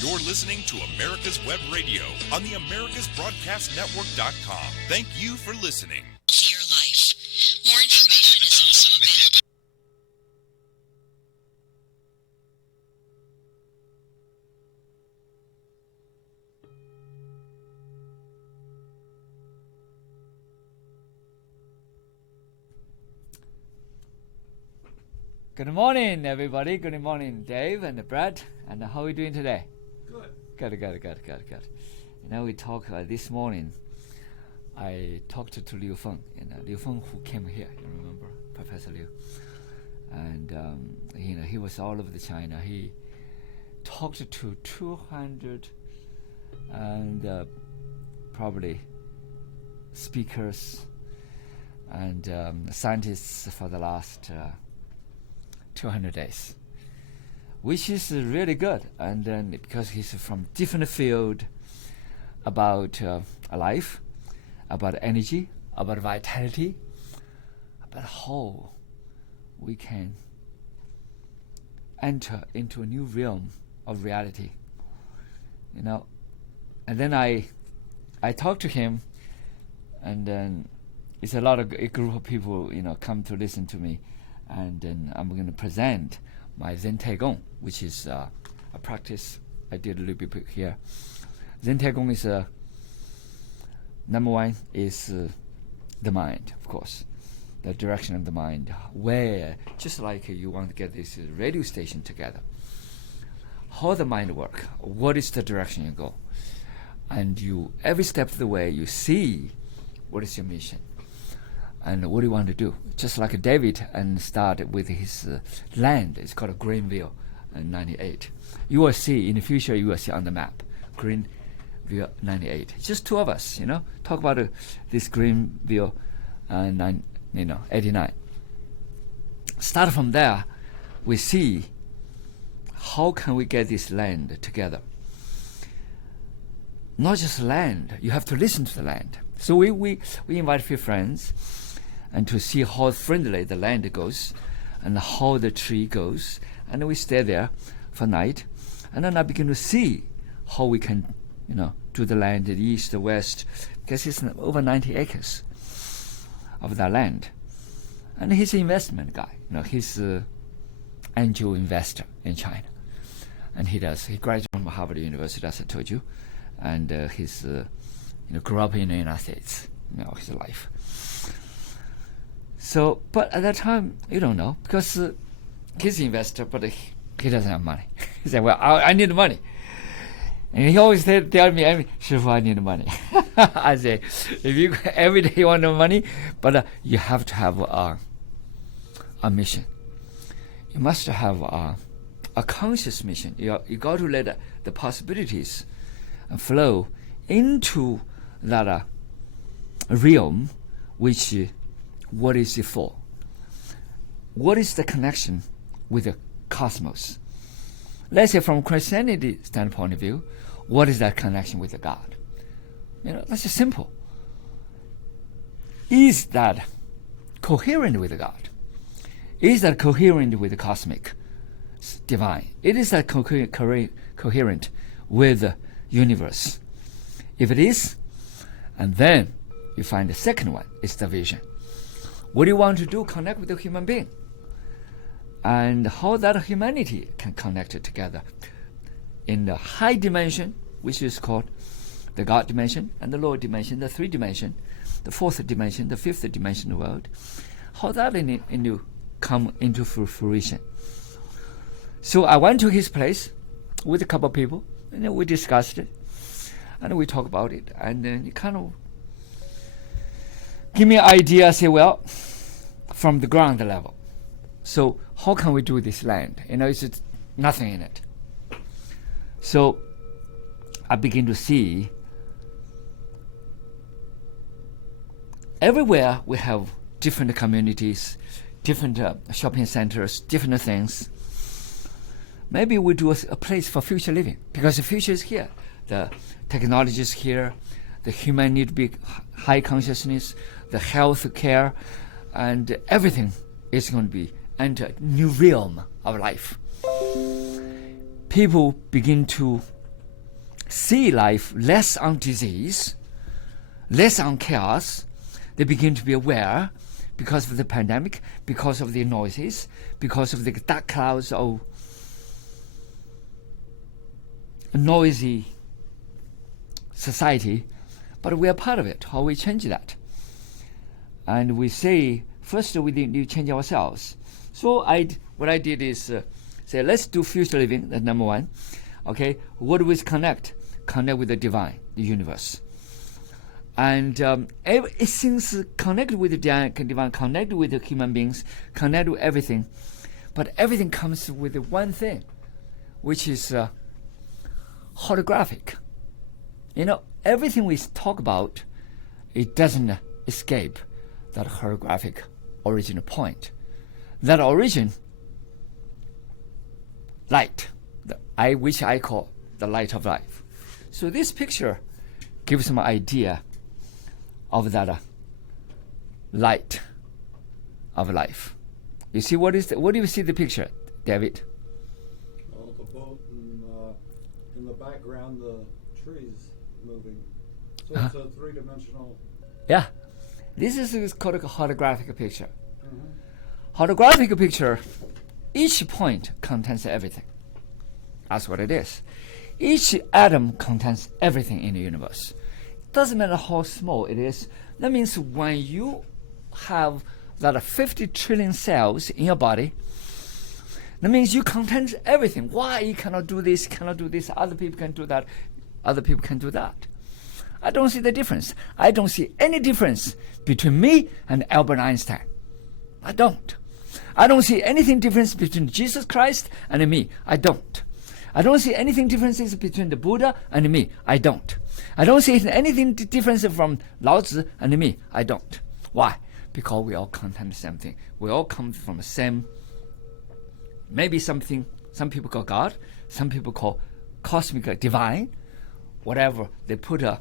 You're listening to America's Web Radio on the AmericasBroadcastNetwork.com. Thank you for listening. For your life. More information is also available. Good morning, everybody. Good morning, Dave and Brad. And how are we doing today? Good. You know, we talked this morning. I talked to Liu Feng, Liu Feng who came here. You remember Professor Liu? And he was all over China. He talked to 200 and probably speakers and scientists for the last 200 days, which is really good. And then because he's from different field about life, about energy, about vitality, about how we can enter into a new realm of reality, you know. And then I talked to him, and then it's a group of people, you know, come to listen to me. And then I'm going to present my Zen Taigong, which is a practice I did a little bit here. Zen Taigong is number one is the mind, of course, the direction of the mind. Where, just like you want to get this radio station together, how the mind work, what is the direction you go, and you every step of the way you see what is your mission. And what do you want to do? Just like David, and start with his land. It's called Greenville, 98. You will see in the future. You will see on the map, Greenville 98. Just two of us, you know. Talk about this Greenville, 89. Start from there. We see how can we get this land together. Not just land. You have to listen to the land. So we invite a few friends, and to see how friendly the land goes and how the tree goes. And we stay there for night. And then I begin to see how we can, you know, do the land, the east, the west, because it's over 90 acres of that land. And he's an investment guy. You know, he's an angel investor in China. And he graduated from Harvard University, as I told you. And he's, grew up in the United States, you know, his life. So, but at that time, you don't know, because he's an investor, but he doesn't have money. He said, well, I need money. And he always tell me, Shifu, I need money. I say, if you every day you want no money, but you have to have a mission. You must have a conscious mission. You got to let the possibilities flow into that realm, which what is it for? What is the connection with the cosmos? Let's say from Christianity standpoint of view, what is that connection with the God? You know, that's just simple. Is that coherent with the God? Is that coherent with the cosmic divine? It is that coherent with the universe. If it is, and then you find the second one is the vision. What do you want to do? Connect with the human being. And how that humanity can connect it together in the high dimension, which is called the God dimension, and the lower dimension, the three dimension, the fourth dimension, the fifth dimension of the world. How that come into fruition. So I went to his place with a couple of people, and then we discussed it, and we talked about it, and then he kind of give me an idea. I say, well, from the ground level. So how can we do this land? You know, it's just nothing in it. So I begin to see everywhere we have different communities, different shopping centers, different things. Maybe we do a place for future living, because the future is here. The technology is here. The human need to be high consciousness, the health care, and everything is going to be enter a new realm of life. People begin to see life less on disease, less on chaos. They begin to be aware because of the pandemic, because of the noises, because of the dark clouds of noisy society. But we are part of it. How we change that? And we say, first we need to change ourselves. So what I did is say, let's do future living, that's number one. Okay, what do we connect? Connect with the divine, the universe. And it seems connected with the divine, connected with the human beings, connected with everything. But everything comes with one thing, which is holographic. Everything we talk about, it doesn't escape that holographic original point. That origin, light, which I call the light of life. So this picture gives some idea of that light of life. You see what do you see the picture, David? Well, the boat and in the background the trees moving. So it's a three-dimensional. Yeah. This is called a holographic picture. Holographic picture, each point contains everything. That's what it is. Each atom contains everything in the universe. Doesn't matter how small it is. That means when you have that 50 trillion cells in your body, that means you contain everything. Why you cannot do this, other people can do that, other people can do that. I don't see the difference. I don't see any difference between me and Albert Einstein. I don't. I don't see anything difference between Jesus Christ and me. I don't. I don't see anything differences between the Buddha and me. I don't. I don't see anything difference from Lao Tzu and me. I don't. Why? Because we all contain the same thing. We all come from the same, maybe something, some people call God, some people call cosmic divine, whatever, they put a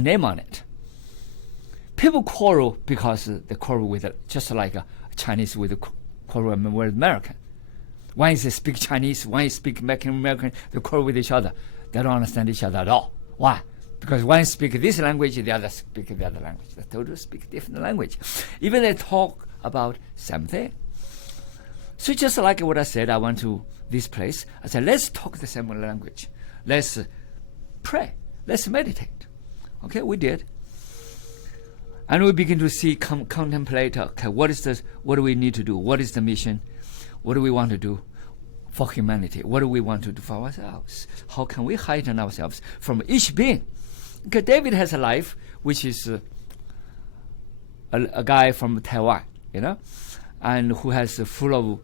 name on it. People quarrel because they quarrel with it, just like a Chinese with quarrel with American. One is speak Chinese, one is speak American, they quarrel with each other. They don't understand each other at all. Why? Because one speaks this language, the other speaks the other language. They totally speak different language. Even they talk about same thing. So just like what I said, I went to this place. I said, let's talk the same language. Let's pray. Let's meditate. Okay, we did. And we begin to see, contemplate, okay, what do we need to do? What is the mission? What do we want to do for humanity? What do we want to do for ourselves? How can we heighten ourselves from each being? Okay, David has a life, which is a guy from Taiwan, and who has full of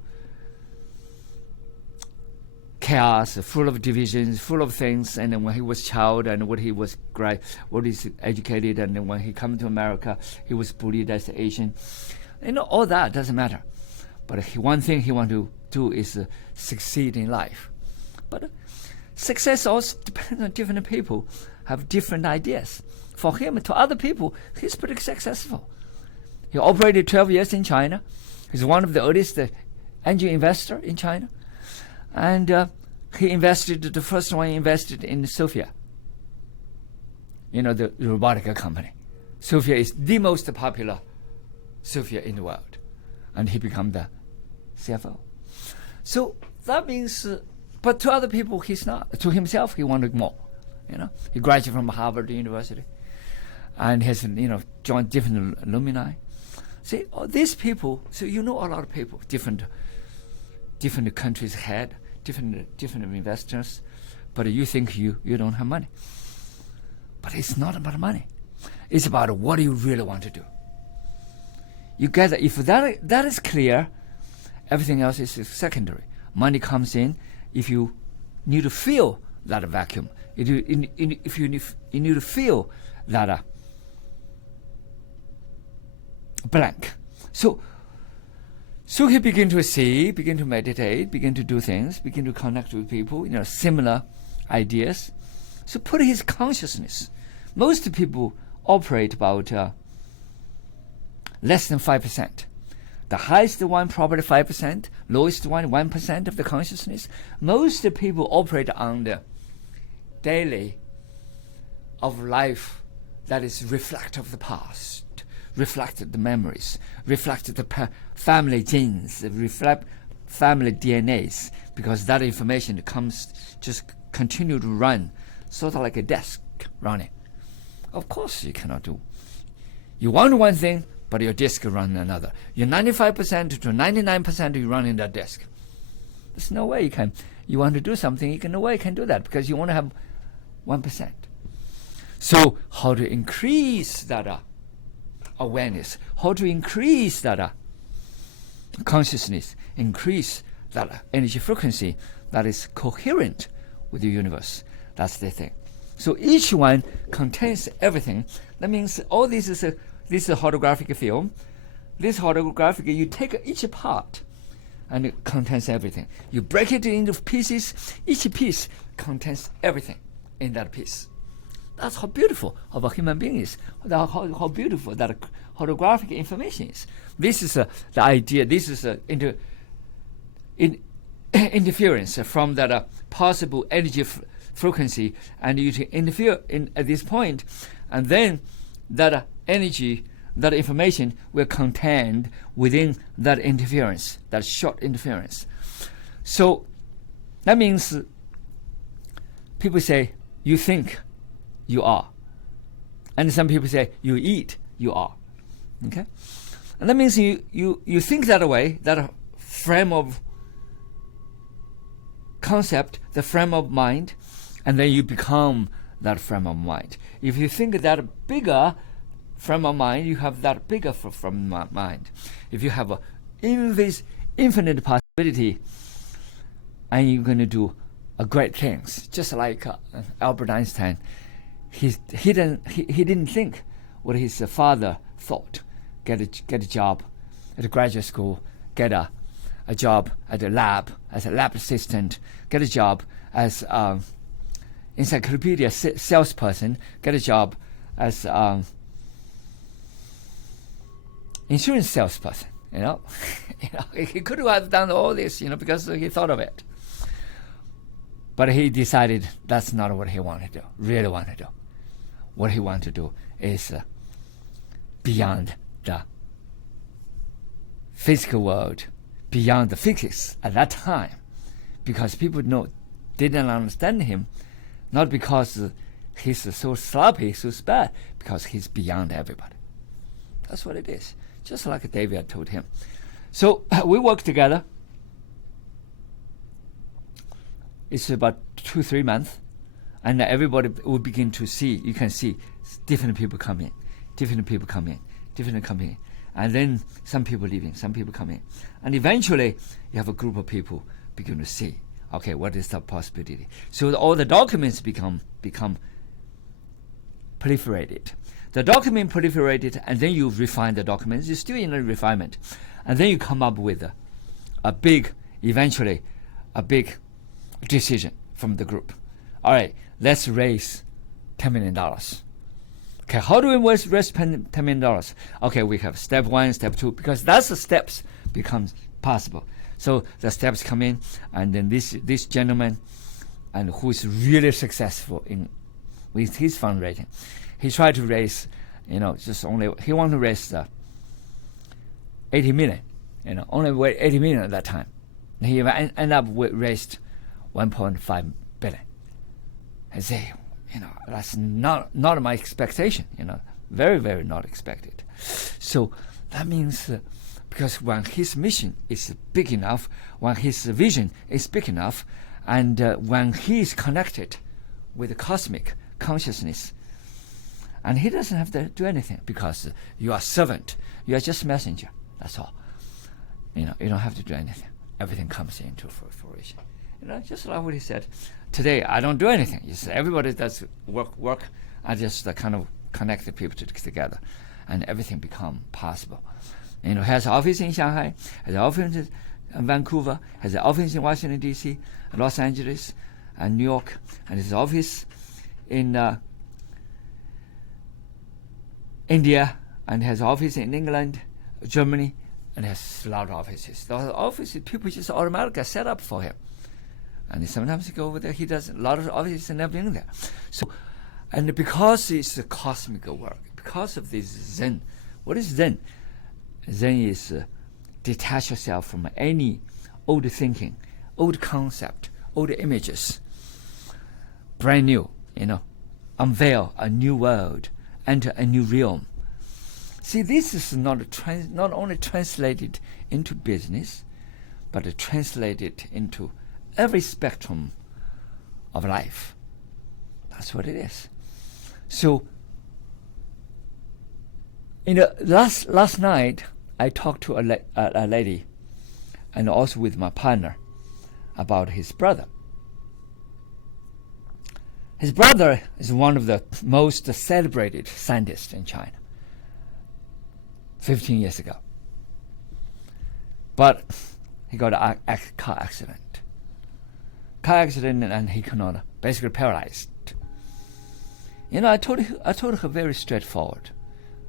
chaos, full of divisions, full of things. And then when he was child, and what he was what he's educated, and then when he come to America, he was bullied as an Asian. All that doesn't matter. But one thing he want to do is succeed in life. But success also depends on different people, have different ideas. For him, to other people, he's pretty successful. He operated 12 years in China. He's one of the earliest angel investor in China. And he invested, the first one he invested in Sophia. The robotic company. Sophia is the most popular Sophia in the world. And he became the CFO. So that means, but to other people, he's not. To himself, he wanted more. He graduated from Harvard University, and has joined different alumni. See, these people. So a lot of people, different countries had different investors, but you think you don't have money. But it's not about money. It's about what do you really want to do. You get that. If that is clear, everything else is secondary. Money comes in if you need to fill that vacuum. If you need to fill that blank. So he began to see, begin to meditate, begin to do things, begin to connect with people, similar ideas. So put his consciousness. Most people operate about less than 5%. The highest one, probably 5%. Lowest one, 1% of the consciousness. Most people operate on the daily of life that is reflect of the past, reflected the memories, reflected the family genes, reflect family DNAs, because that information comes just continue to run, sort of like a desk running. Of course you cannot do. You want one thing, but your disk run another. You're 95% to 99% you run in that disk. There's no way you can. You want to do something, no way you can do that because you want to have 1%. So how to increase that awareness, how to increase that consciousness, increase that energy frequency that is coherent with the universe. That's the thing. So each one contains everything. That means all this is a holographic film. This holographic, you take each part and it contains everything. You break it into pieces. Each piece contains everything in that piece. That's how beautiful of a human being is. How beautiful that holographic information is. This is the idea. This is interference from that possible energy frequency, and you to interfere at this point, and then that energy, that information will contained within that interference, that short interference. So that means people say you think, you are, and some people say you eat, you are. Okay, and that means you think that way, that frame of concept, the frame of mind, and then you become that frame of mind. If you think that bigger frame of mind, you have that bigger frame of mind. If you have a infinite possibility, and you're going to do great things, just like Albert Einstein. He didn't think what his father thought. Get a job at a graduate school, get a job at a lab as a lab assistant, get a job as encyclopedia salesperson, get a job as insurance salesperson. He could have done all this, because he thought of it. But he decided that's not what he wanted to do, really wanted to do. What he wanted to do is beyond the physical world, beyond the physics at that time, because people didn't understand him, not because he's so sloppy, so bad, because he's beyond everybody. That's what it is, just like David told him. So we work together. It's about 2-3 months, and everybody will begin to see. You can see different people come in, different come in, and then some people leaving, some people come in, and eventually you have a group of people begin to see. Okay, what is the possibility? So all the documents become proliferated. The document proliferated, and then you refine the documents. You're still in the refinement, and then you come up with eventually a big decision from the group. All right, let's raise $10 million. Okay, how do we raise $10 million? Okay, we have step 1, step 2, because that's the steps becomes possible. So the steps come in, and then this gentleman, and who is really successful with his fundraising, he tried to raise, he wanted to raise 80 million, only 80 million at that time. He ended up raised 1.5 billion. I say, that's not my expectation, very, very not expected. So that means because when his mission is big enough, when his vision is big enough, and when he is connected with the cosmic consciousness, and he doesn't have to do anything, because you are servant, you are just messenger, that's all. You don't have to do anything. Everything comes into fruition. Just like what he said. Today, I don't do anything. Everybody does work. I just kind of connect the people together, and everything become possible. Has an office in Shanghai, has an office in Vancouver, has an office in Washington, D.C., Los Angeles, and New York, and his office in India, and has an office in England, Germany, and has a lot of offices. The offices, people just automatically set up for him. And sometimes he go over there, he does a lot of obviously never been there. So, and because it's a cosmic work, because of this Zen, what is Zen? Zen is detach yourself from any old thinking, old concept, old images. Brand new, unveil a new world, enter a new realm. See, this is not only translated into business, but translated into every spectrum of life. That's what it is. So, last night, I talked to a lady, and also with my partner, about his brother. His brother is one of the most celebrated scientists in China 15 years ago. But he got a car accident. And he could not, basically paralyzed. I told her very straightforward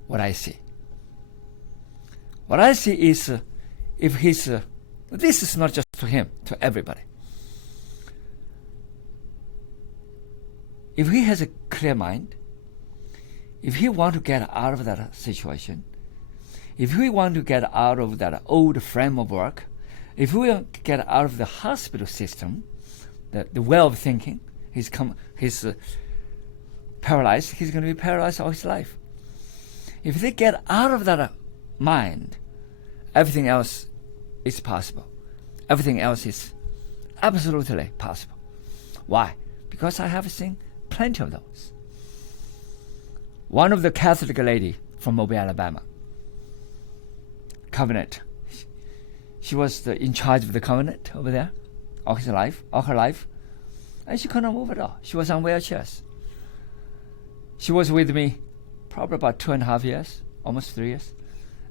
what I see. What I see is if he's, this is not just to him, to everybody. If he has a clear mind, if he want to get out of that situation, if we want to get out of that old frame of work, if we want to get out of the hospital system, the way of thinking, he's paralyzed, he's going to be paralyzed all his life. If they get out of that mind, everything else is possible. Everything else is absolutely possible. Why? Because I have seen plenty of those. One of the Catholic lady from Mobile, Alabama, Covenant. She was in charge of the Covenant over there, all her life, and she couldn't move at all. She was on wheelchairs. She was with me probably about 2.5 years, almost 3 years.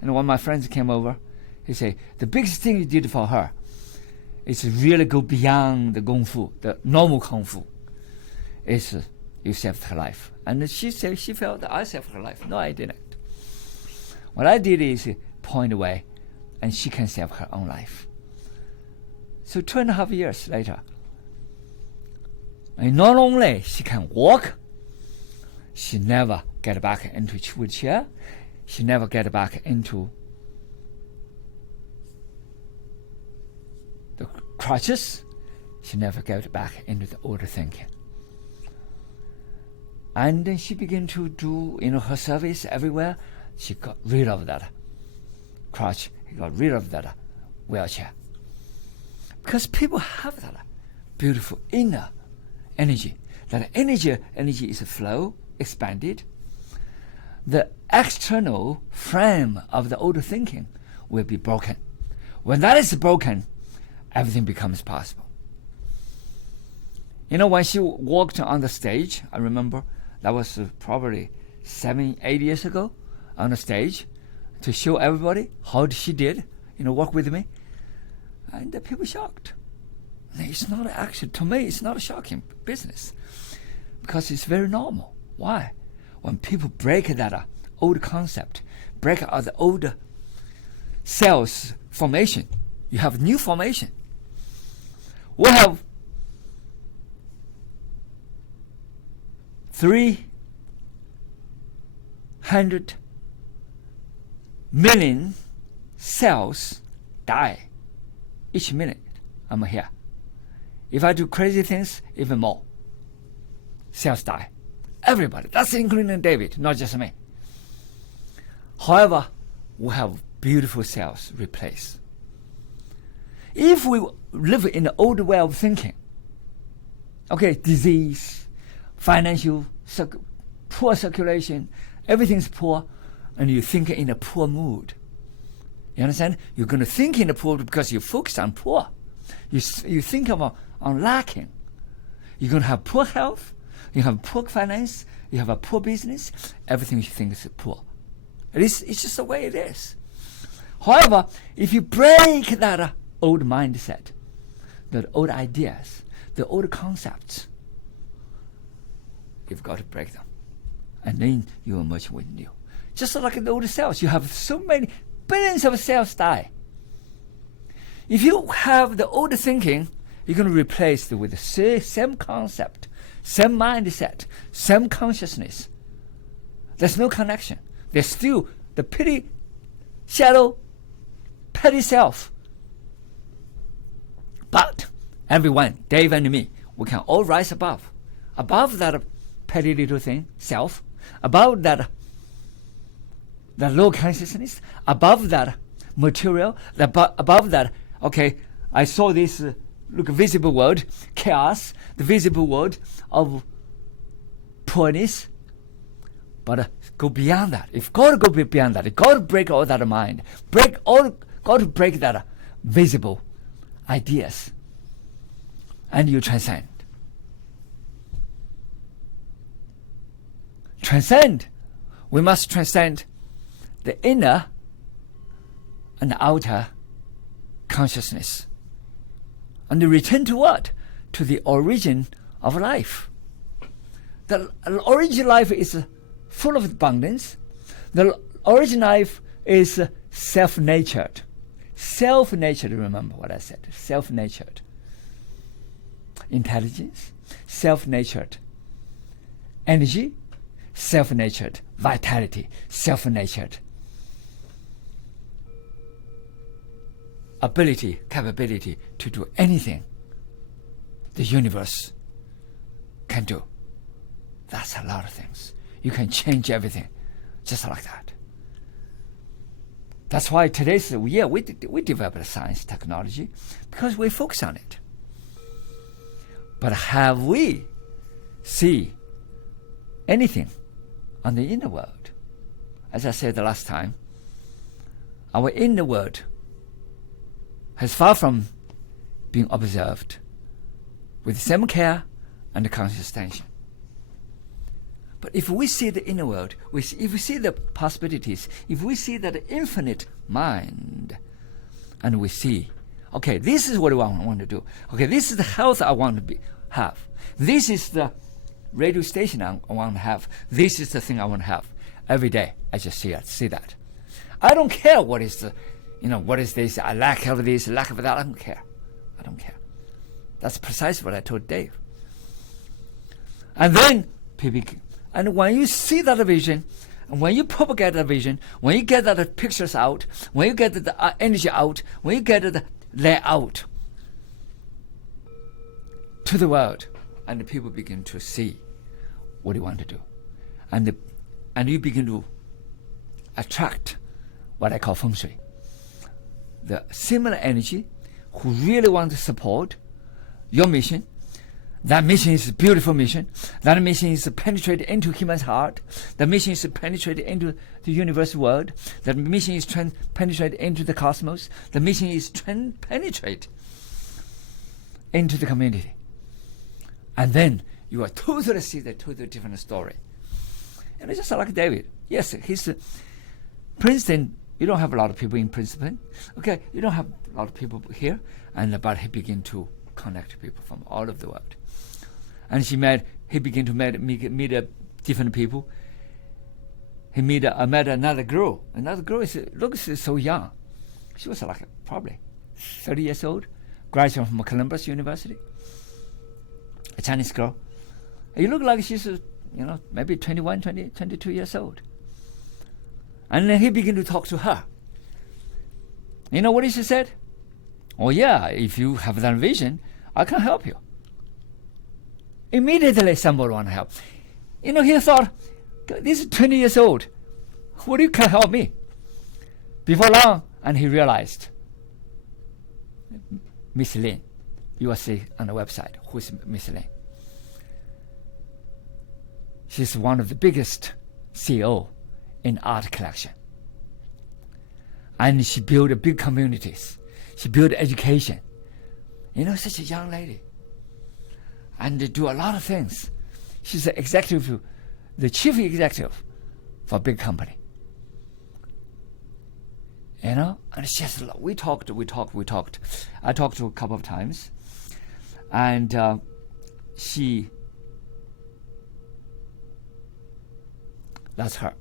And when my friends came over, he said, the biggest thing you did for her is really go beyond the Kung Fu, the normal Kung Fu. Is you saved her life. And she said she felt that I saved her life. No, I didn't. What I did is point away, and she can save her own life. So 2.5 years later, and not only she can walk, she never get back into wheelchair, she never get back into the crutches, she never get back into the old thinking. And then she began to do, her service everywhere. She got rid of that crutch. He got rid of that wheelchair. Because people have that beautiful inner energy. That energy is a flow, expanded. The external frame of the old thinking will be broken. When that is broken, everything becomes possible. When she walked on the stage, I remember that was probably 7-8 years ago on the stage to show everybody how she did, work with me. And the people shocked. It's not actually, to me, it's not a shocking business because it's very normal. Why? When people break that old concept, break out the old cells formation, you have new formation. We have 300 million cells die each minute I'm here. If I do crazy things, even more. Cells die. Everybody. That's including David, not just me. However, we have beautiful cells replaced. If we live in the old way of thinking, disease, financial, poor circulation, everything's poor, and you think in a poor mood. You understand? You're going to think in a poor mood because you focus on poor. You think on lacking. You're going to have poor health, you have poor finance, you have a poor business, everything you think is poor. It's just the way it is. However, if you break that old mindset, the old ideas, the old concepts, you've got to break them. And then you emerge with new. Just like the old cells, you have so many billions of cells die. If you have the old thinking, you're going to replace it with the same concept, same mindset, same consciousness. There's no connection. There's still the petty shadow, petty self. But everyone, Dave and me, we can all rise above that petty little thing, self, above that low consciousness, above that material, above that, okay, I saw this visible world, chaos, the visible world of poorness. But go beyond that. If God go beyond that, God to break all that mind, God to break that visible ideas, and you transcend. Transcend. We must transcend the inner and outer consciousness, and return to what? To the origin of life. The origin life is full of abundance. The origin life is self-natured. Self-natured, remember what I said. Self-natured. Intelligence, self-natured. Energy, self-natured. Vitality, self-natured. Ability, capability to do anything the universe can do. That's a lot of things. You can change everything just like that. That's why today's year we developed science technology because we focus on it. But have we see anything on the inner world? As I said the last time, our inner world has far from being observed with the same care and conscious attention. But if we see the inner world, if we see the possibilities, if we see that infinite mind, and we see, okay, this is what I want to do. Okay, this is the health I want to have. This is the radio station I want to have. This is the thing I want to have. Every day, I just see that. I don't care what is the, what is this? I lack of this, lack of that. I don't care. That's precisely what I told Dave. And then people. And when you see that vision, and when you propagate that vision, when you get that pictures out, when you get the energy out, when you get the layout to the world, and the people begin to see what you want to do, and you begin to attract what I call feng shui, the similar energy who really want to support your mission. That mission is a beautiful mission. That mission is penetrated into human's heart. That mission is penetrated into the universe world. That mission is penetrated into the cosmos. The mission is penetrated into the community. And then you are totally see the totally different story. And it's just like David. Yes, he's Princeton. You don't have a lot of people in Princeton. Okay, you don't have a lot of people here. But he began to connect people from all over the world. And he began to meet different people. He met another girl. Another girl looks so young. She was like probably 30 years old, graduated from Columbus University. A Chinese girl. You look like she's maybe 21, 22 years old. And then he began to talk to her. You know what she said? Oh yeah, if you have that vision, I can help you. Immediately somebody want to help. He thought, this is 20 years old. What you can help me? Before long, and he realized, Miss Lin, you will see on the website, who is Miss Lin? She's one of the biggest CEO in art collection. And she built big communities. She built education. Such a young lady. And they do a lot of things. She's the chief executive for a big company. And we talked. I talked to her a couple of times. And that's her.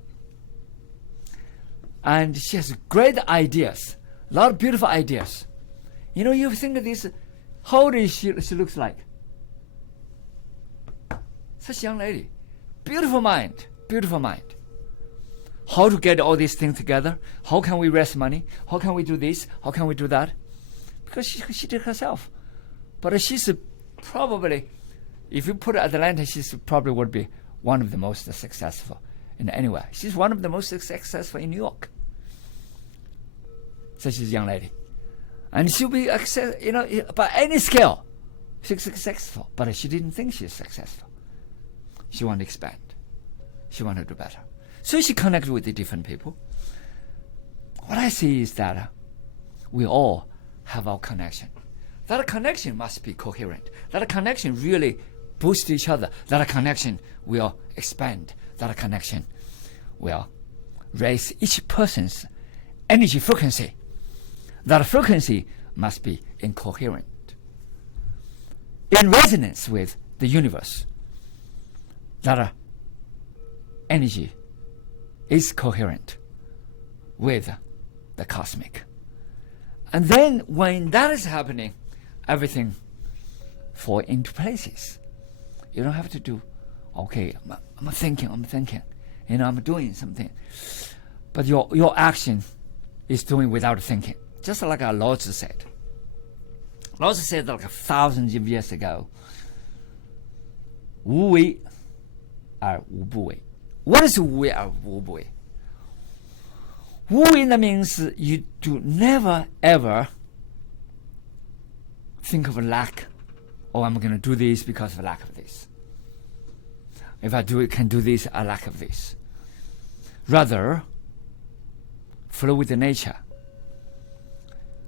And she has great ideas, a lot of beautiful ideas. You think of this How old is she looks like? Such a young lady. Beautiful mind. Beautiful mind. How to get all these things together? How can we raise money? How can we do this? How can we do that? Because she did herself. But she's probably, if you put Atlanta, she's probably would be one of the most successful in anywhere. She's one of the most successful in New York. Such a young lady. And she'll be, by any scale, she's successful. But she didn't think she's successful. She wanted to expand. She wanted to do better. So she connected with the different people. What I see is that we all have our connection. That connection must be coherent. That connection really boosts each other. That connection will expand. That connection will raise each person's energy frequency. That frequency must be incoherent, in resonance with the universe. That energy is coherent with the cosmic. And then when that is happening, everything falls into places. You don't have to do, okay, I'm thinking, I'm doing something. But your action is doing without thinking. Just like Lao Tzu said. Lao Tzu said like thousands of years ago, 无为而无不为. What is 无为而无不为? 无为 means you do never ever think of a lack. Oh, I'm going to do this because of lack of this. If I can do this, I lack of this. Rather, flow with the nature.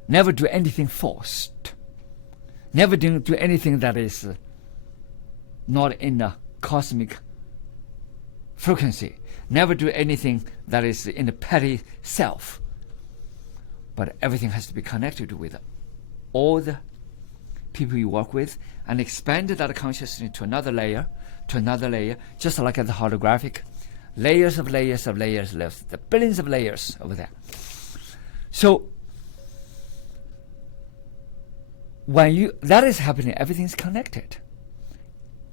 Never do anything forced. Never do anything that is not in the cosmic frequency. Never do anything that is in the petty self. But everything has to be connected with all the people you work with, and expand that consciousness to another layer, just like the holographic. Layers of layers of layers, the billions of layers over there. So, when that is happening, everything's connected.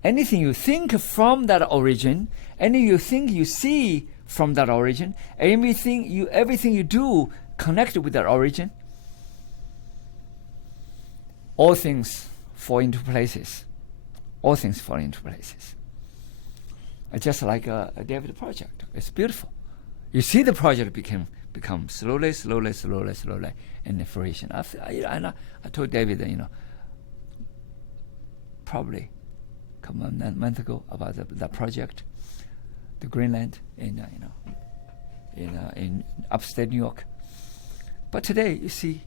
Anything you think from that origin, anything you think you see from that origin, everything you do connected with that origin, all things fall into places. All things fall into places. It's just like a David project. It's beautiful. You see the project become slowly in the fruition. I told David that, probably a month ago about the project, the Greenland in upstate New York. But today you see,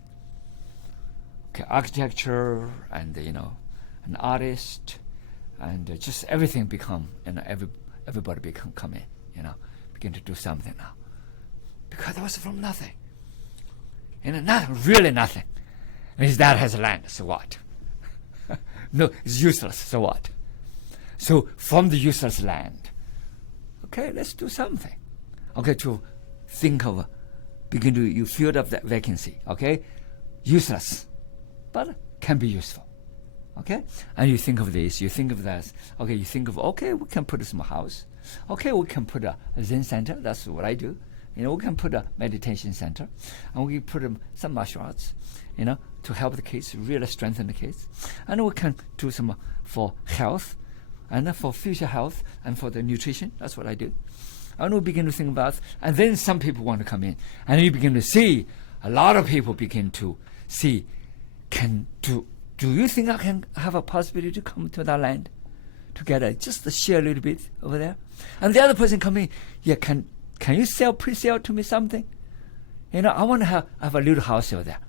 architecture and an artist and just everything become everybody come in, begin to do something now, because it was from nothing. Nothing, really nothing. And his dad has land, so what? No, it's useless, so what? So from the useless land, okay, let's do something. Okay, to think of, you filled up that vacancy, okay? Useless, but can be useful, okay? And you think of this, you think of that, okay, you think of, okay, we can put some house, okay, we can put a Zen center, that's what I do. We can put a meditation center, and we put some martial arts, to help the kids, really strengthen the kids. And we can do some for health, and for future health, and for the nutrition. That's what I do. And we begin to think about, and then some people want to come in, and you begin to see, a lot of people begin to see, do you think I can have a possibility to come to that land together, just to share a little bit over there? And the other person come in, yeah, can you pre-sell to me something? I want to have a little house over there.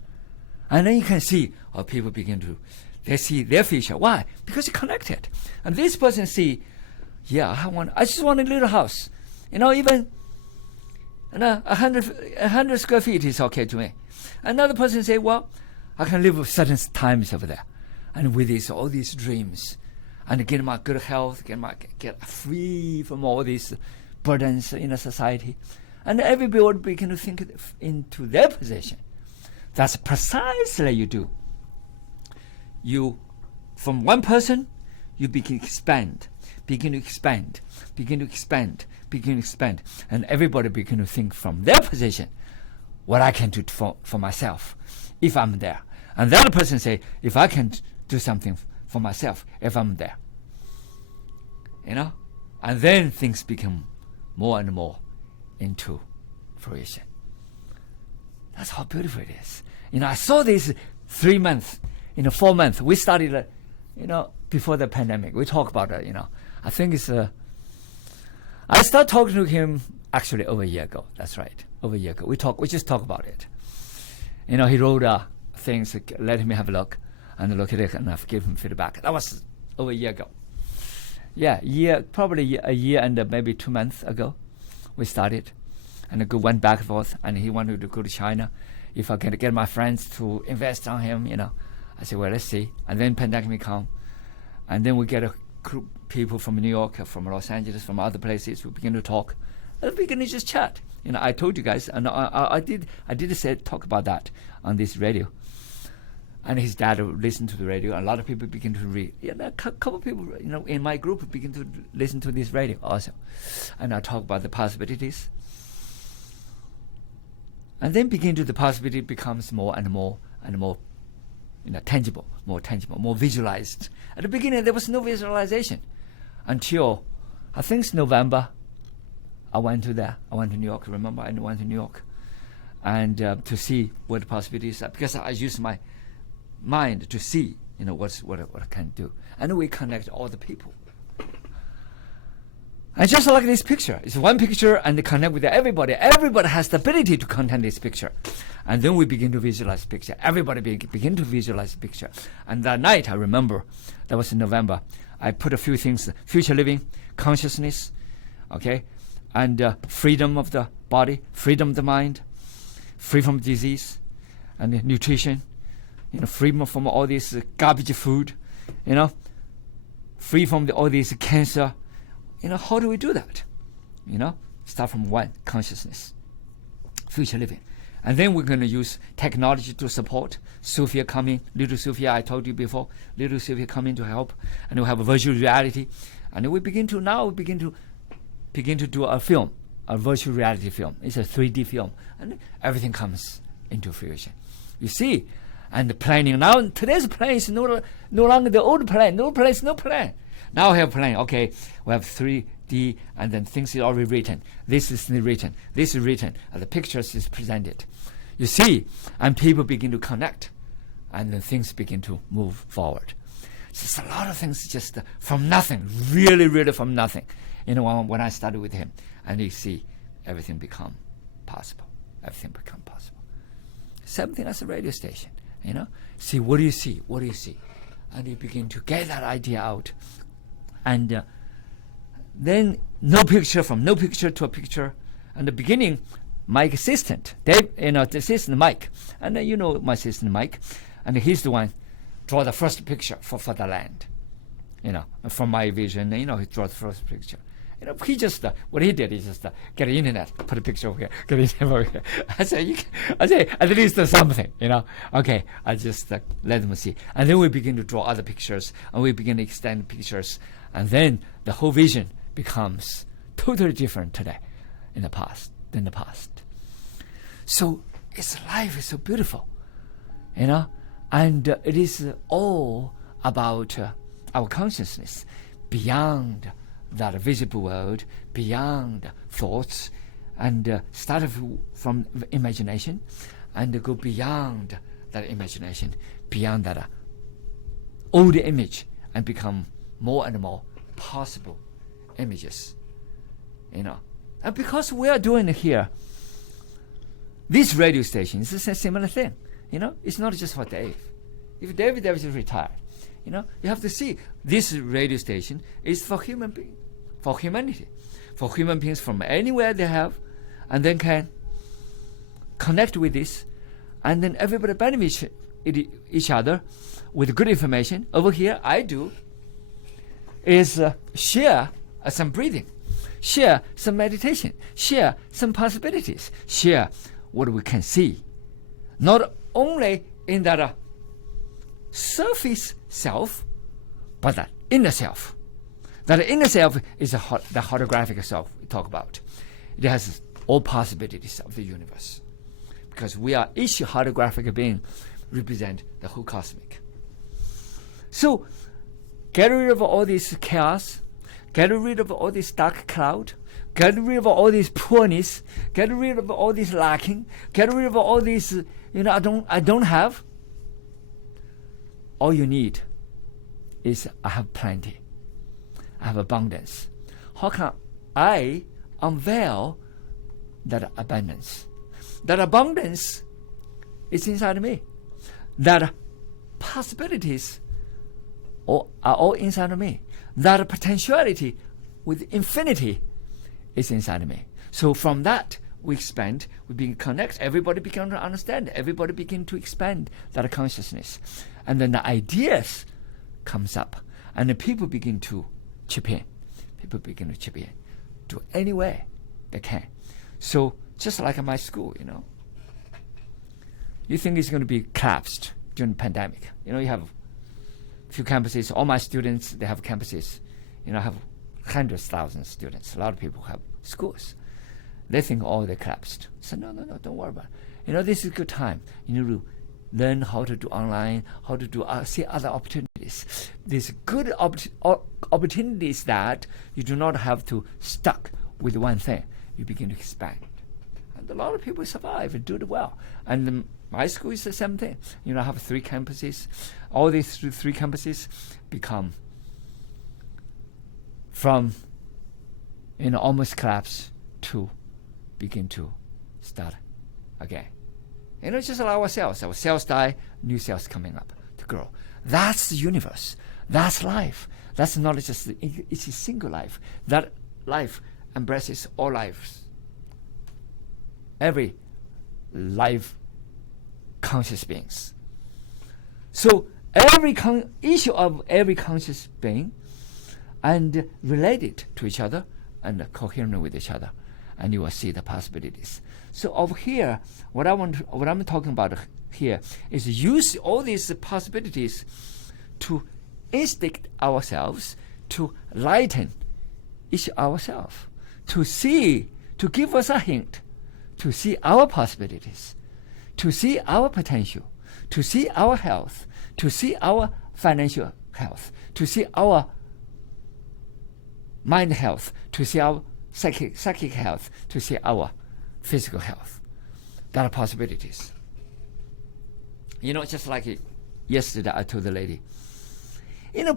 And then you can see, people begin to, they see their future. Why? Because you're connected. And this person see, yeah, I just want a little house. Even 100 square feet is okay to me. Another person say, well, I can live certain times over there. And with all these dreams, and get my good health, get free from all these burdens in a society. And everybody would begin to think into their position. That's precisely you do. you, from one person, you begin to expand, and everybody begin to think from their position, what I can do for myself, if I'm there. And the other person say, if I can do something for myself, if I'm there. And then things become more and more into fruition. That's how beautiful it is. I saw this 3 months, 4 months. We started, before the pandemic. We talk about it, I think it's, I started talking to him actually over a year ago. That's right, over a year ago. We just talk about it. He wrote things, let me have a look, and look at it, and I've given him feedback. That was over a year ago. Yeah, probably a year and maybe 2 months ago, we started, and went back and forth. And he wanted to go to China, if I can get my friends to invest on him. I said, well, let's see. And then pandemic come, and then we get a group people from New York, from Los Angeles, from other places. We begin to talk, and we begin to just chat. I told you guys, and I did talk about that on this radio. And his dad listened to the radio. A lot of people begin to read. A couple of people, in my group begin to listen to this radio also. And I talk about the possibilities. And then the possibility becomes more and more and more, tangible, more visualized. At the beginning, there was no visualization until, I think it's November. I went to New York. Remember, I went to New York, and to see what the possibilities are, because I used my mind to see, what I can do, and we connect all the people. And just like this picture, it's one picture, and they connect with everybody. Everybody has the ability to content this picture, and then we begin to visualize the picture. Everybody begin to visualize the picture. And that night, I remember, that was in November. I put a few things: future living, consciousness, okay, and freedom of the body, freedom of the mind, free from disease, and nutrition. Freedom from all this garbage food, free from all this cancer. How do we do that? Start from one, consciousness, future living. And then we're going to use technology to support. Sophia coming, little Sophia, I told you before, little Sophia coming to help. And we have a virtual reality. And we begin to do a film, a virtual reality film. It's a 3D film. And everything comes into fruition. You see? And the planning now, today's plan is no longer the old plan. No place, no plan. Now we have plan. Okay, we have 3D, and then things are already written. This is written. This is written, and the pictures is presented. You see, and people begin to connect, and then things begin to move forward. So it's a lot of things just from nothing, really, really from nothing. When I started with him, and you see, everything become possible. Everything become possible. Same thing as a radio station. See, what do you see? What do you see? And you begin to get that idea out. And then no picture to a picture. And the beginning, my assistant, Dave, the assistant Mike, and my assistant Mike, and he's the one draw the first picture for the land. From my vision, he draw the first picture. He just what he did is just get the internet, put a picture over here, get the internet over here. I say at least something, Okay, I just let them see, and then we begin to draw other pictures, and we begin to extend pictures, and then the whole vision becomes totally different today, than the past. So life is so beautiful, and it is all about our consciousness beyond that visible world, beyond thoughts, and start from imagination, and go beyond that imagination, beyond that old image, and become more and more possible images. And because we are doing it here, this radio station is a similar thing. It's not just for Dave. If David is retired, you have to see this radio station is for human beings. For humanity, for human beings from anywhere they have, and then can connect with this, and then everybody benefits each other with good information. Over here, I do is share some breathing, share some meditation, share some possibilities, share what we can see, not only in that surface self, but the inner self. That inner self is the holographic self we talk about. It has all possibilities of the universe. Because we are each holographic being represent the whole cosmic. So get rid of all this chaos, get rid of all this dark cloud, get rid of all this poorness, get rid of all this lacking, get rid of all this, I don't have. All you need is I have plenty. I have abundance. How can I unveil that abundance? That abundance is inside me. That possibilities are all inside of me. That potentiality with infinity is inside of me. So from that, we expand, we begin to connect, everybody begin to understand, everybody begin to expand that consciousness. And then the ideas comes up, and the people begin to chip in. People begin to chip in, do any way they can. So just like at my school, you think it's going to be collapsed during the pandemic. You have a few campuses. All my students, they have campuses. I have hundreds, thousands of students. A lot of people have schools. They think, they collapsed. So no, don't worry about it. This is a good time. You need to learn how to do online, how to do see other opportunities. There's good opportunities that you do not have to stuck with one thing. You begin to expand. And a lot of people survive and do it well. And my school is the same thing. I have 3 campuses. All these 3 campuses become from almost collapse to begin to start again. Just allow ourselves. Our cells die, new cells coming up to grow. That's the universe. That's life. That's not just it's a single life. That life embraces all lives. Every life conscious beings. So each of every conscious being and related to each other and coherent with each other, and you will see the possibilities. So over here, what I'm talking about here is use all these possibilities to instinct ourselves, to lighten each ourselves, to see, to give us a hint, to see our possibilities, to see our potential, to see our health, to see our financial health, to see our mind health, to see our psychic health, to see our physical health. There are possibilities. Just like yesterday I told the lady,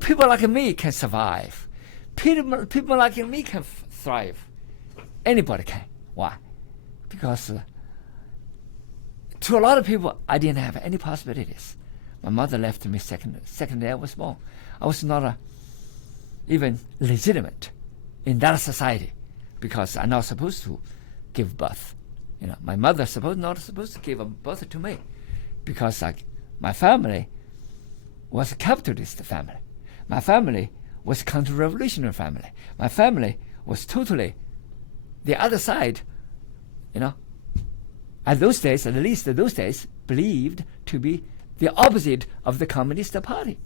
people like me can survive. People like me can thrive. Anybody can. Why? Because to a lot of people, I didn't have any possibilities. My mother left me second day I was born. I was not even legitimate in that society because I'm not supposed to give birth. My mother not supposed to give birth to me because my family was a capitalist family. My family was a counter-revolutionary family. My family was totally the other side, At those days, at least those days, believed to be the opposite of the Communist Party.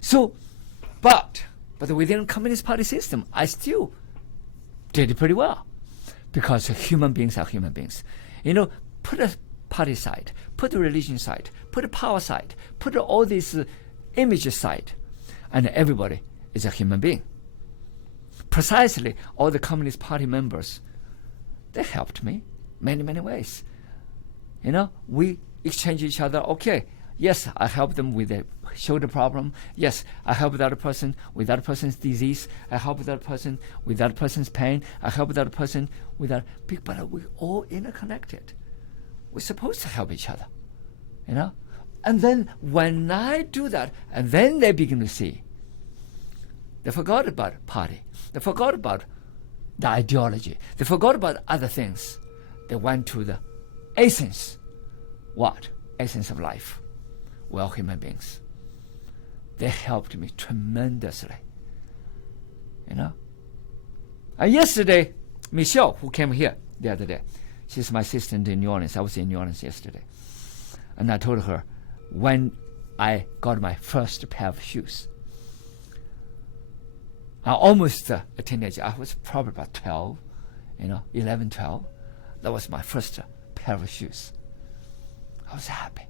So, but within the Communist Party system, I still did pretty well because human beings are human beings. Put a party side, put the religion side, put the power side, put all these images side, and everybody is a human being. Precisely, all the Communist Party members, they helped me many, many ways. We exchange each other. Okay, yes, I help them with a shoulder problem. Yes, I help that person with that person's disease. I help that person with that person's pain. I help that person with that. But we're all interconnected. We're supposed to help each other, And then when I do that, and then they begin to see, they forgot about party. They forgot about the ideology. They forgot about other things. They went to the essence. What? Essence of life. We're all human beings. They helped me tremendously. And yesterday, Michelle, who came here the other day, she's my assistant in New Orleans. I was in New Orleans yesterday. And I told her, when I got my first pair of shoes. I almost a teenager. I was probably about 12, 11, 12. That was my first pair of shoes. I was happy.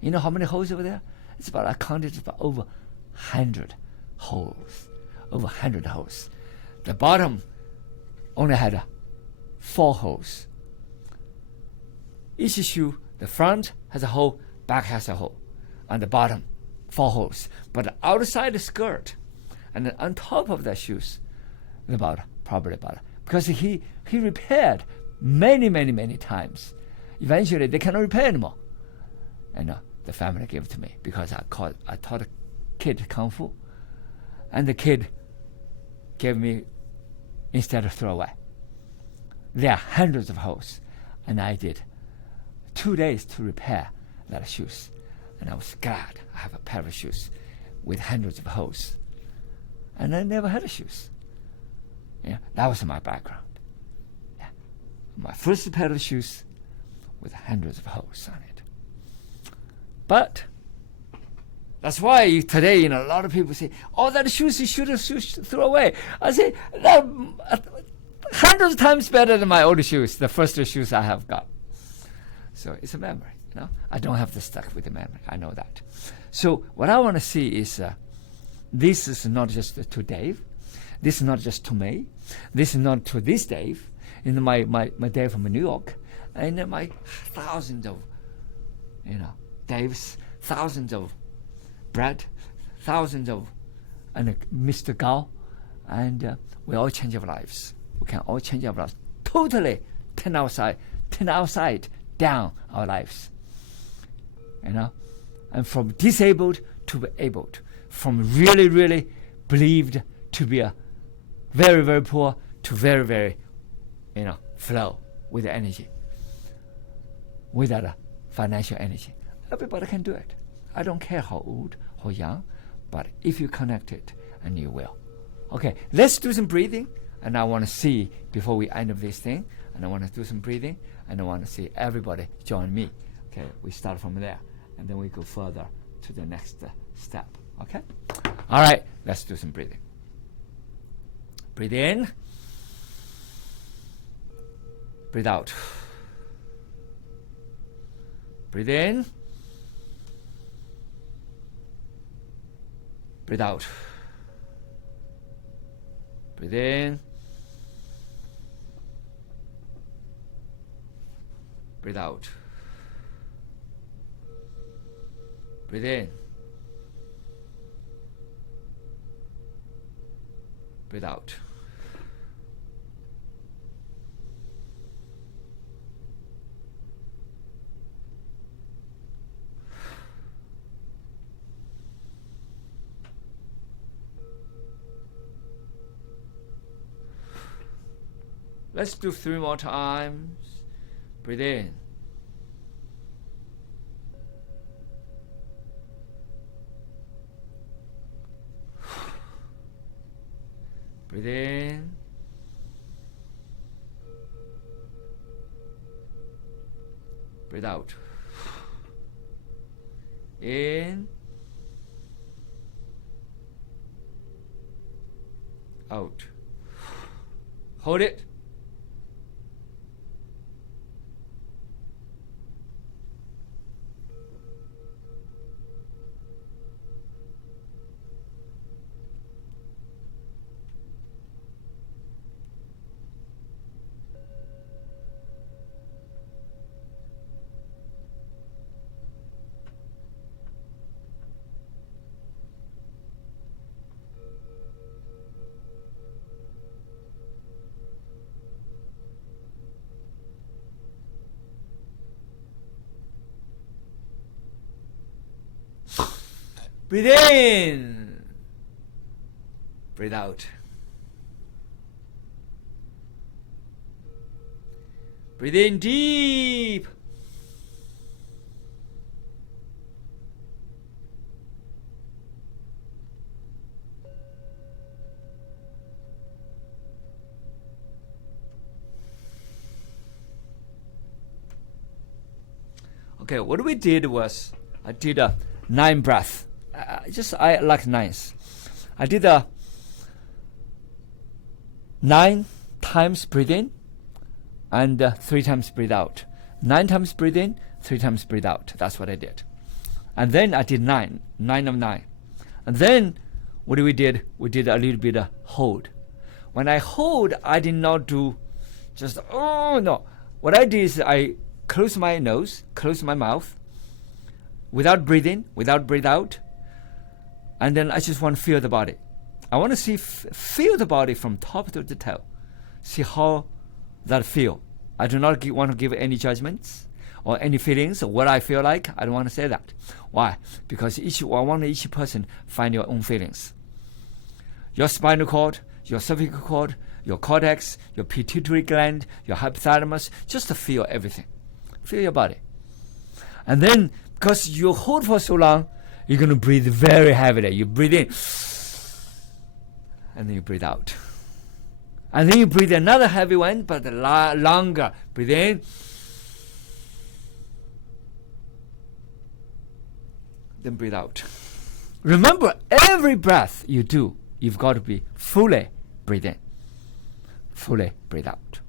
You know how many holes over there? It's about, I counted about over 100 holes. Over 100 holes. The bottom only had 4 holes. Each shoe, the front has a hole, back has a hole. On the bottom, 4 holes. But outside the skirt, and then on top of the shoes, probably about, because he repaired many times. Eventually, they cannot repair anymore. And the family gave it to me because I taught a kid Kung Fu. And the kid gave me instead of throw away. There are hundreds of holes. And I did 2 days to repair that shoes. And I was glad I have a pair of shoes with hundreds of holes. And I never had shoes. Yeah, that was my background. Yeah. My first pair of shoes with hundreds of holes on it. But that's why today, a lot of people say, "Oh, that shoes you should throw away." I say, that hundreds of times better than my old shoes, the first shoes I have got. So it's a memory. I don't have to stuck with the memory. I know that. So what I want to see is, this is not just to Dave. This is not just to me. This is not to this Dave. My Dave from New York, and my thousands of, Daves, thousands of Brad, thousands of, and Mr. Gao, and we all change our lives. We can all change our lives. Totally turn outside down our lives. And from disabled to abled, from really believed to be a very poor to very, flow with the energy, with that financial energy. Everybody can do it. I don't care how old or young, but if you connect it, and you will. Okay, let's do some breathing, and I want to see before we end up this thing, and I want to do some breathing, and I want to see everybody join me. Okay, we start from there, and then we go further to the next step. Okay? All right, let's do some breathing. Breathe in. Breathe out. Breathe in. Breathe out. Breathe in. Breathe out. Breathe in. Breathe out. Let's do 3 more times. Breathe in. Breathe in. Breathe out. In. Out. Hold it. Breathe in. Breathe out. Breathe in deep. Okay, what we did was, I did 9 breaths. I like 9s. I did 9 times breathe in and 3 times breathe out. 9 times breathe in, 3 times breathe out. That's what I did. And then I did 9 of 9. And then what we did a little bit of hold. When I hold, I did not do just, no. What I did is I close my nose, close my mouth, without breathing, without breathe out. And then I just want to feel the body. I want to feel the body from top to the toe. See how that feel. I do not want to give any judgments or any feelings of what I feel like. I don't want to say that. Why? Because I want each person find your own feelings. Your spinal cord, your cervical cord, your cortex, your pituitary gland, your hypothalamus, just to feel everything. Feel your body. And then, because you hold for so long, you're going to breathe very heavily. You breathe in, and then you breathe out. And then you breathe another heavy one, but longer. Breathe in. Then breathe out. Remember, every breath you do, you've got to be fully breathe in. Fully breathe out.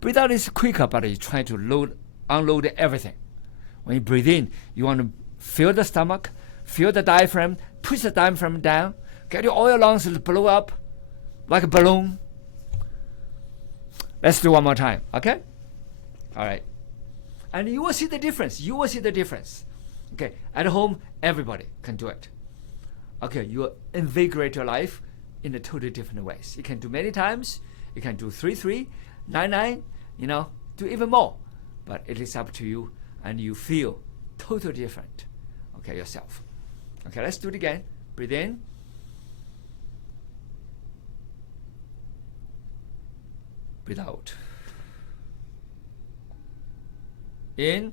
Breathe out is quicker, but you try to unload everything. When you breathe in, you want to fill the stomach, fill the diaphragm, push the diaphragm down, get your oil lungs to blow up like a balloon. Let's do one more time, okay? All right. And you will see the difference. You will see the difference. Okay, at home, everybody can do it. Okay, you will invigorate your life in a totally different ways. You can do many times. You can do 3, 9, do even more. But it is up to you, and you feel totally different, okay, yourself. Okay, let's do it again. Breathe in. Breathe out. In.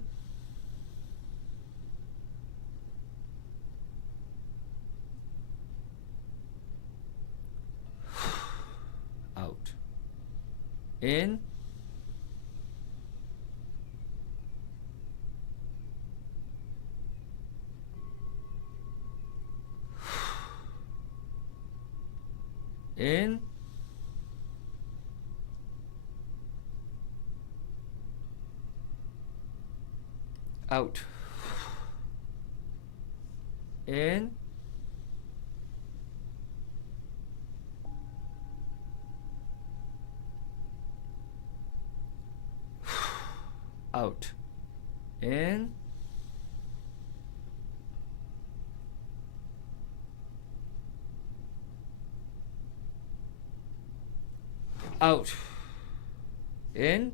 Out. In. In. Out. In. Out. In. Out. In.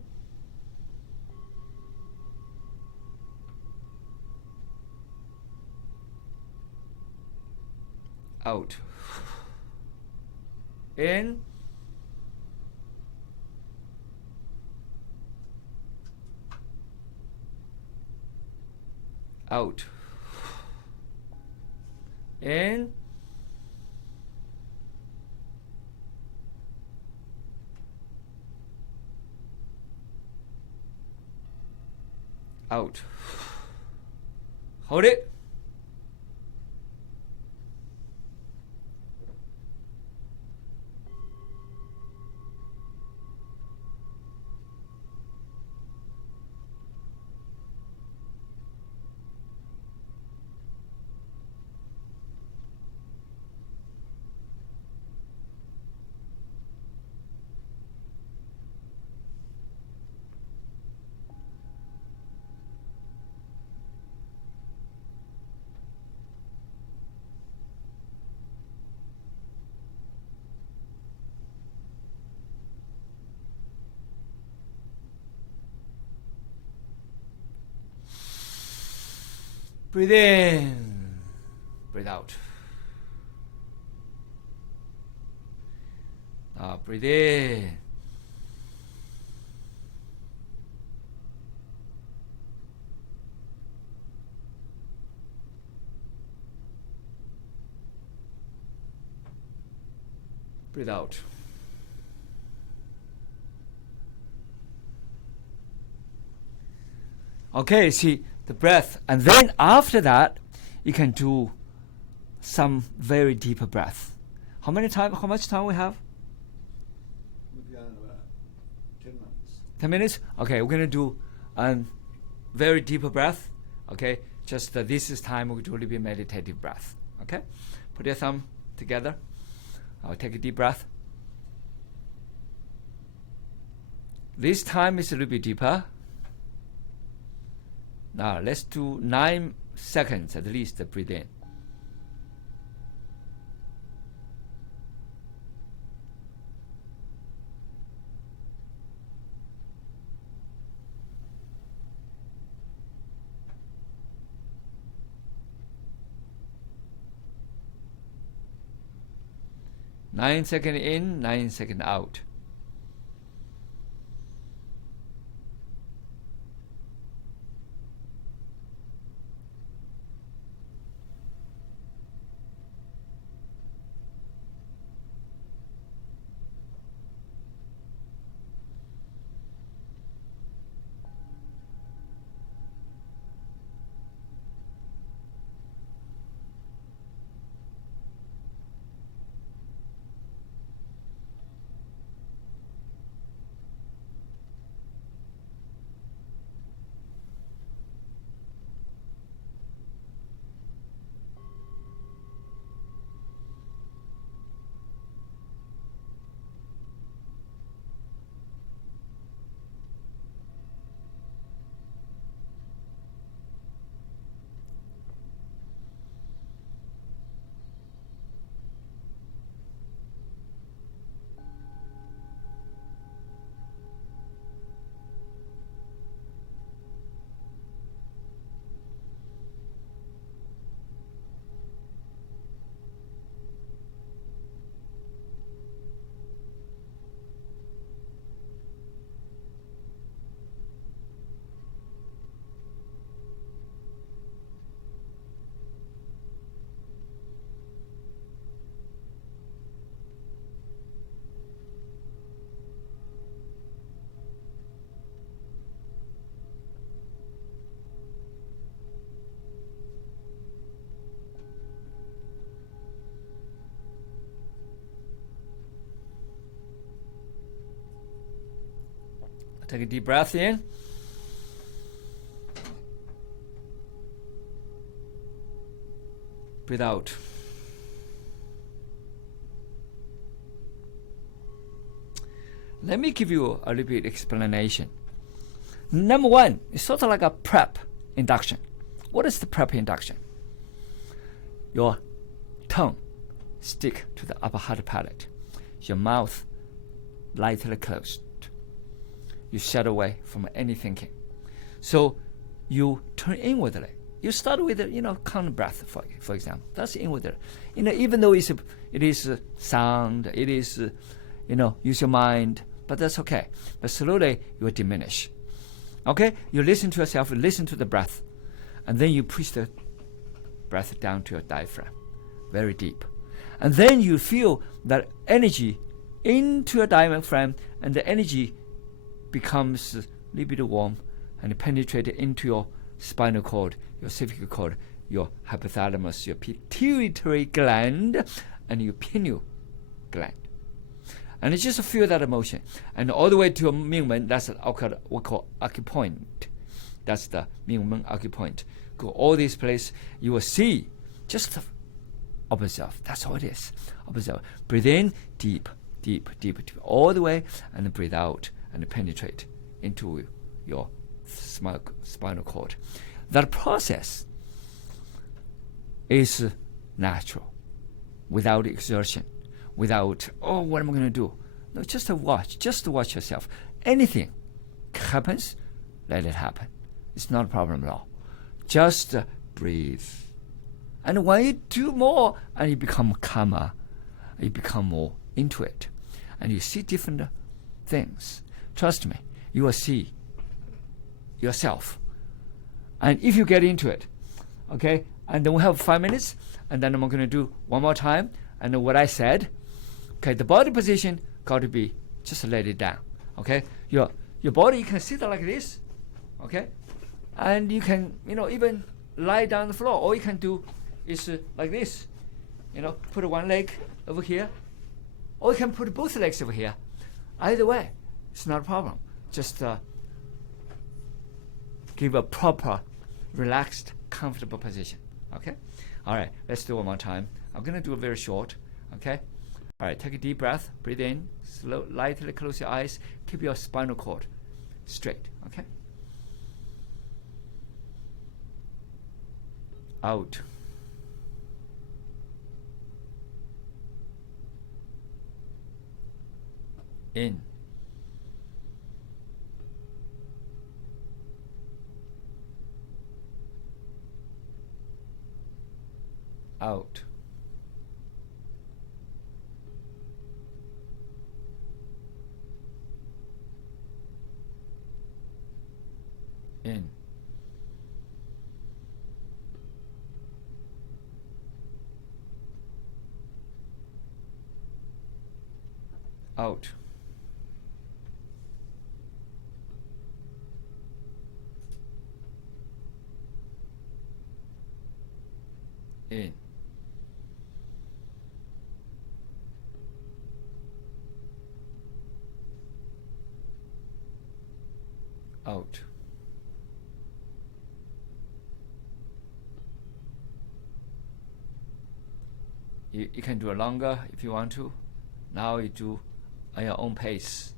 Out. In. Out. In. Out. Hold it. Breathe in. Breathe out. Now breathe in. Breathe out. Okay, see, the breath. And then after that, you can do some very deeper breath. How much time we have? We've got about 10 minutes. 10 minutes? Okay, we're going to do a very deeper breath. Okay, just this is time we do a little bit meditative breath. Okay, put your thumb together. I'll take a deep breath. This time is a little bit deeper. Now let's do 9 seconds at least. Breathe in. Nine seconds in, 9 seconds out. Take a deep breath in. Breathe out. Let me give you a little bit explanation. Number one, it's sort of like a prep induction. What is the prep induction? Your tongue stick to the upper hard palate. Your mouth lightly closed. You shut away from any thinking. So you turn inwardly. You start with count breath, for example. That's inwardly. Even though it is sound, it is use your mind, but that's okay. But slowly you will diminish. Okay, you listen to yourself, listen to the breath, and then you push the breath down to your diaphragm, very deep, and then you feel that energy into your diaphragm, and the energy becomes a little bit warm and penetrates into your spinal cord, your cervical cord, your hypothalamus, your pituitary gland, and your pineal gland. And you just feel that emotion. And all the way to your Mingmen, that's what we call acupoint. That's the Mingmen acupoint. Go all these places, you will see. Just observe. That's all it is. Observe. Breathe in, deep, deep, deep, deep, all the way, and breathe out and penetrate into your spinal cord. That process is natural, without exertion, without, what am I going to do? No, just watch yourself. Anything happens, let it happen. It's not a problem at all. Just breathe. And when you do more, and you become calmer, you become more into it, and you see different things. Trust me, you will see yourself. And if you get into it, okay, and then we have 5 minutes, and then I'm going to do one more time, and then what I said, okay, the body position got to be, just let it down, okay? Your body, you can sit like this, okay? And you can, even lie down on the floor. All you can do is like this. Put one leg over here. Or you can put both legs over here. Either way, it's not a problem. Just give a proper, relaxed, comfortable position. Okay? All right, let's do it one more time. I'm going to do it very short. Okay? All right, take a deep breath. Breathe in. Lightly close your eyes. Keep your spinal cord straight. Okay? Out. In. Out. In. Out. In. Out. You can do it longer if you want to. Now you do at your own pace.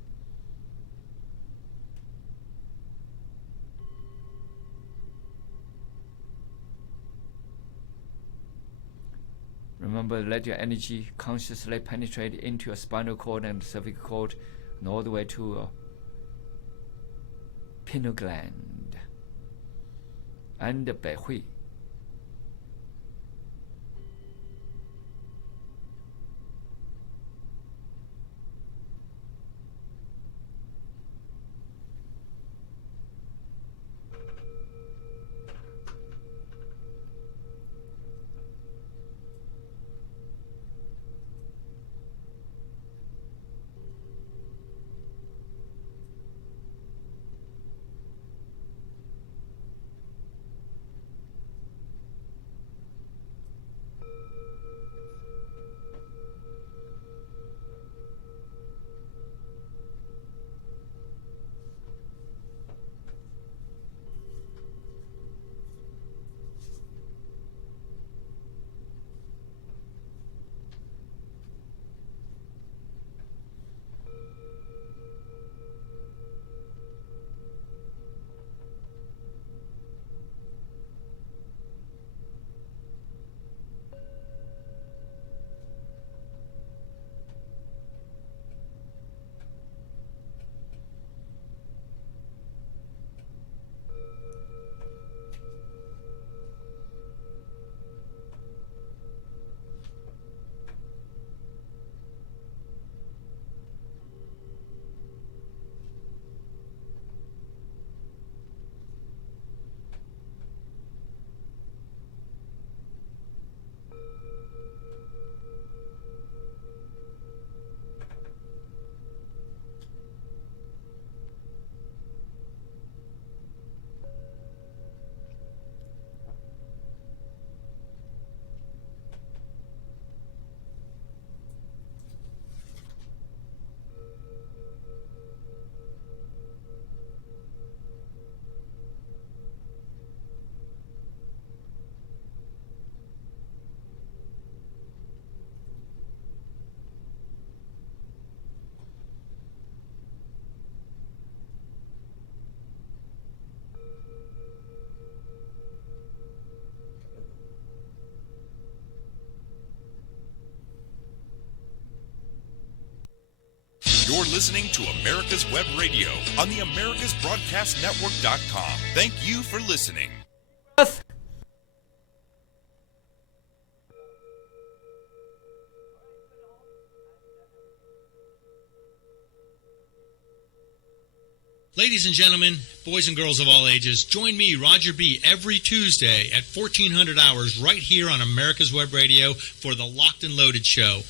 Remember, let your energy consciously penetrate into your spinal cord and cervical cord and all the way to your pineal gland and the 百会. You're listening to America's Web Radio on the AmericasBroadcastNetwork.com. Thank you for listening. Ladies and gentlemen, boys and girls of all ages, join me, Roger B., every Tuesday at 1400 hours right here on America's Web Radio for the Locked and Loaded Show.